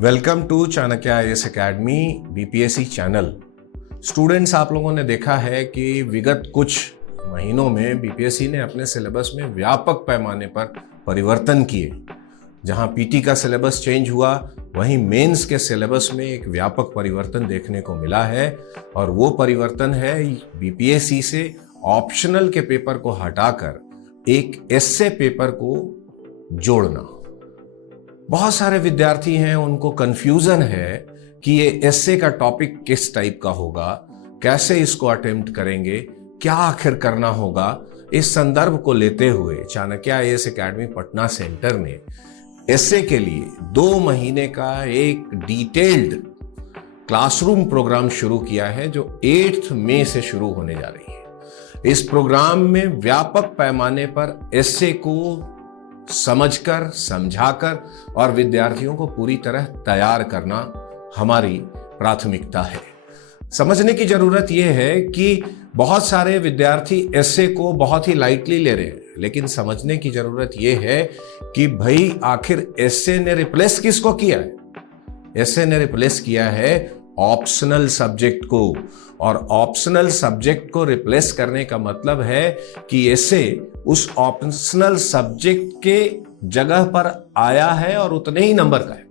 Welcome to Chanakya IAS academy BPSC channel. Students, आप लोगों ने देखा है कि विगत कुछ महीनों में बीपीएससी ने अपने सिलेबस में व्यापक पैमाने पर परिवर्तन किए। जहां पीटी का सिलेबस चेंज हुआ, वहीं मेंस के सिलेबस में एक व्यापक परिवर्तन देखने को मिला है। और वो परिवर्तन है बीपीएससी से ऑप्शनल के पेपर को हटाकर एक एस्से पेपर को जोड़ना। बहुत सारे विद्यार्थी हैं, उनको कंफ्यूजन है कि ये एस्से का टॉपिक किस टाइप का होगा, कैसे इसको अटेम्प्ट करेंगे, क्या आखिर करना होगा। इस संदर्भ को लेते हुए Chanakya IAS academy Patna centre ने एस्से के लिए 2 महीने का एक डिटेल्ड क्लासरूम प्रोग्राम शुरू किया है, जो 8 मई से शुरू होने जा रही है। इस प्रोग्राम में व्यापक पैमाने पर एस्से को समझकर, समझाकर और विद्यार्थियों को पूरी तरह तैयार करना हमारी प्राथमिकता है। समझने की जरूरत यह है कि बहुत सारे विद्यार्थी एस्से को बहुत ही लाइटली ले रहे हैं, लेकिन समझने की जरूरत यह है कि भाई आखिर एस्से ने रिप्लेस किसको किया है। एस्से ने रिप्लेस किया है ऑप्शनल सब्जेक्ट को, और ऑप्शनल सब्जेक्ट को रिप्लेस करने का मतलब है कि एस्से उस ऑप्शनल सब्जेक्ट के जगह पर आया है और उतने ही नंबर का है।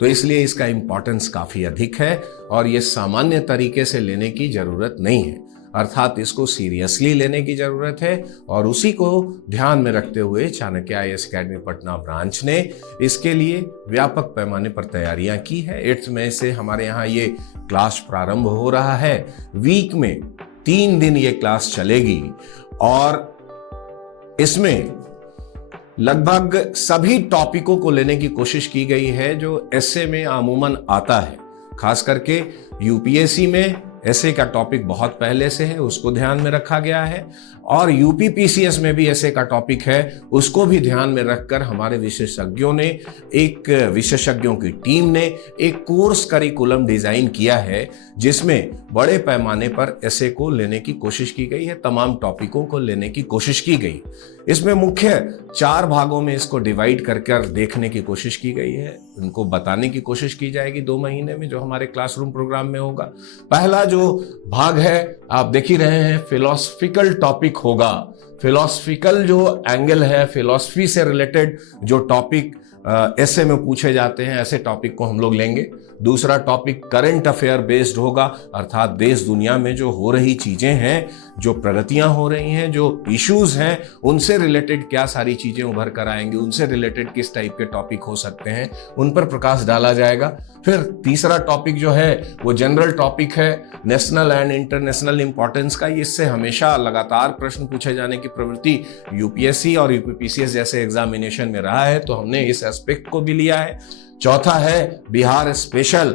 तो इसलिए इसका इंपॉर्टेंस काफी अधिक है और यह सामान्य तरीके से लेने की जरूरत नहीं है, अर्थात इसको सीरियसली लेने की जरूरत है। और उसी को ध्यान में रखते हुए Chanakya IAS academy Patna branch ने इसके लिए व्यापक पैमाने पर तैयारियां की है। 8 मई से हमारे यहाँ ये क्लास प्रारंभ हो रहा है। वीक में 3 दिन ये क्लास चलेगी और इसमें लगभग सभी टॉपिकों को लेने की कोशिश की गई है जो एस्से में आमूमन आता है। खास करके यूपीएससी में एस्से का टॉपिक बहुत पहले से है, उसको ध्यान में रखा गया है, और यूपीपीसीएस में भी एस्से का टॉपिक है, उसको भी ध्यान में रखकर हमारे विशेषज्ञों की टीम ने एक कोर्स करिकुलम डिजाइन किया है, जिसमें बड़े पैमाने पर एस्से को लेने की कोशिश की गई है, तमाम टॉपिकों को लेने की कोशिश की गई। इसमें मुख्य 4 भागों में इसको डिवाइड कर देखने की कोशिश की गई है। उनको बताने की कोशिश की जाएगी 2 महीने में, जो हमारे क्लासरूम प्रोग्राम में होगा। पहला जो भाग है, आप देख ही रहे हैं, फिलोसफिकल टॉपिक होगा। फिलोसफिकल जो एंगल है, फिलोसफी से रिलेटेड जो टॉपिक एस्से में पूछे जाते हैं, ऐसे टॉपिक को हम लोग लेंगे। दूसरा टॉपिक करंट अफेयर बेस्ड होगा, अर्थात देश दुनिया में जो हो रही चीजें हैं, जो प्रगतियां हो रही हैं, जो इश्यूज हैं, उनसे रिलेटेड क्या सारी चीजें उभर कर आएंगी, उनसे रिलेटेड किस टाइप के टॉपिक हो सकते हैं, उन पर प्रकाश डाला जाएगा। फिर तीसरा टॉपिक जो है वो जनरल टॉपिक है, नेशनल एंड इंटरनेशनल इंपॉर्टेंस का। इससे हमेशा लगातार प्रश्न पूछे जाने की प्रवृत्ति यूपीएससी और यूपीपीसीएस जैसे एग्जामिनेशन में रहा है, तो हमने इस एस्पेक्ट को भी लिया है। चौथा है बिहार स्पेशल,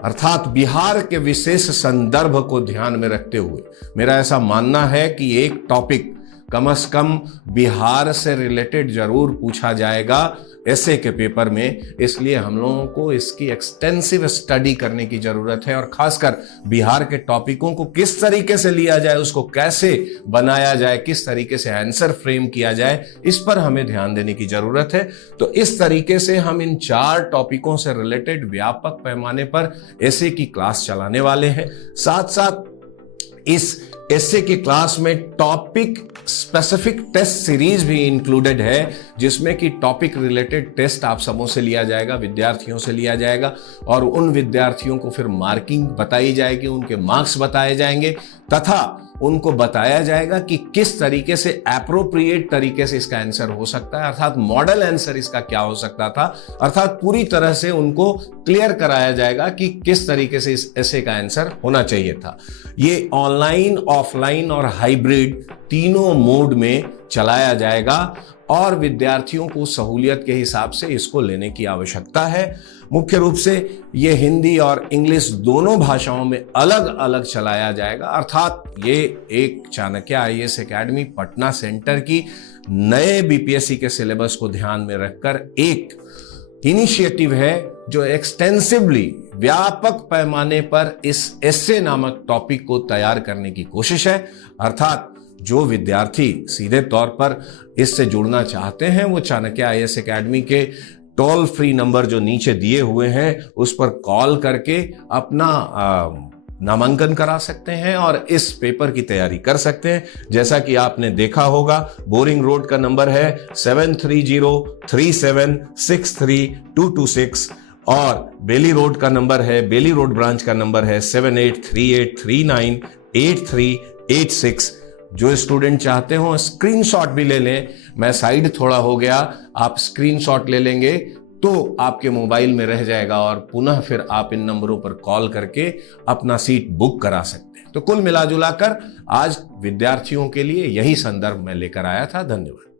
अर्थात बिहार के विशेष संदर्भ को ध्यान में रखते हुए मेरा ऐसा मानना है कि एक टॉपिक कम से कम बिहार से रिलेटेड जरूर पूछा जाएगा एस्से के पेपर में। इसलिए हम लोगों को इसकी एक्सटेंसिव स्टडी करने की जरूरत है, और खासकर बिहार के टॉपिकों को किस तरीके से लिया जाए, उसको कैसे बनाया जाए, किस तरीके से आंसर फ्रेम किया जाए, इस पर हमें ध्यान देने की जरूरत है। तो इस तरीके से हम इन 4 टॉपिकों से रिलेटेड व्यापक पैमाने पर एस्से की क्लास चलाने वाले हैं। साथ साथ इस एस्से की क्लास में टॉपिक स्पेसिफिक टेस्ट सीरीज भी इंक्लूडेड है, जिसमें कि टॉपिक रिलेटेड टेस्ट आप सबों से लिया जाएगा, विद्यार्थियों से लिया जाएगा, और उन विद्यार्थियों को फिर मार्किंग बताई जाएगी, उनके मार्क्स बताए जाएंगे, तथा उनको बताया जाएगा कि किस तरीके से एप्रोप्रिएट तरीके से इसका आंसर हो सकता है, अर्थात मॉडल आंसर इसका क्या हो सकता था। अर्थात पूरी तरह से उनको क्लियर कराया जाएगा कि किस तरीके से इस एस्से का आंसर होना चाहिए था। ये ऑनलाइन, ऑफलाइन और हाइब्रिड तीनों मोड में चलाया जाएगा, और विद्यार्थियों को सहूलियत के हिसाब से इसको लेने की आवश्यकता है। मुख्य रूप से ये हिंदी और इंग्लिश दोनों भाषाओं में अलग अलग चलाया जाएगा, अर्थात ये एक Chanakya IAS academy Patna centre की नए बीपीएससी के सिलेबस को ध्यान में रखकर एक इनिशिएटिव है, जो एक्सटेंसिवली व्यापक पैमाने पर इस एस्से नामक टॉपिक को तैयार करने की कोशिश है। अर्थात जो विद्यार्थी सीधे तौर पर इससे जुड़ना चाहते हैं, वो चाणक्य आईएएस एकेडमी के टोल फ्री नंबर जो नीचे दिए हुए हैं उस पर कॉल करके अपना नामांकन करा सकते हैं और इस पेपर की तैयारी कर सकते हैं। जैसा कि आपने देखा होगा, बोरिंग रोड का नंबर है 7303763226 और बेली रोड का नंबर है, बेली रोड ब्रांच का नंबर है 7838398386। जो स्टूडेंट चाहते हो स्क्रीनशॉट भी ले लें, मैं साइड थोड़ा हो गया, आप स्क्रीनशॉट ले लेंगे तो आपके मोबाइल में रह जाएगा और पुनः फिर आप इन नंबरों पर कॉल करके अपना सीट बुक करा सकते हैं। तो कुल मिलाजुला कर आज विद्यार्थियों के लिए यही संदर्भ मैं लेकर आया था। धन्यवाद।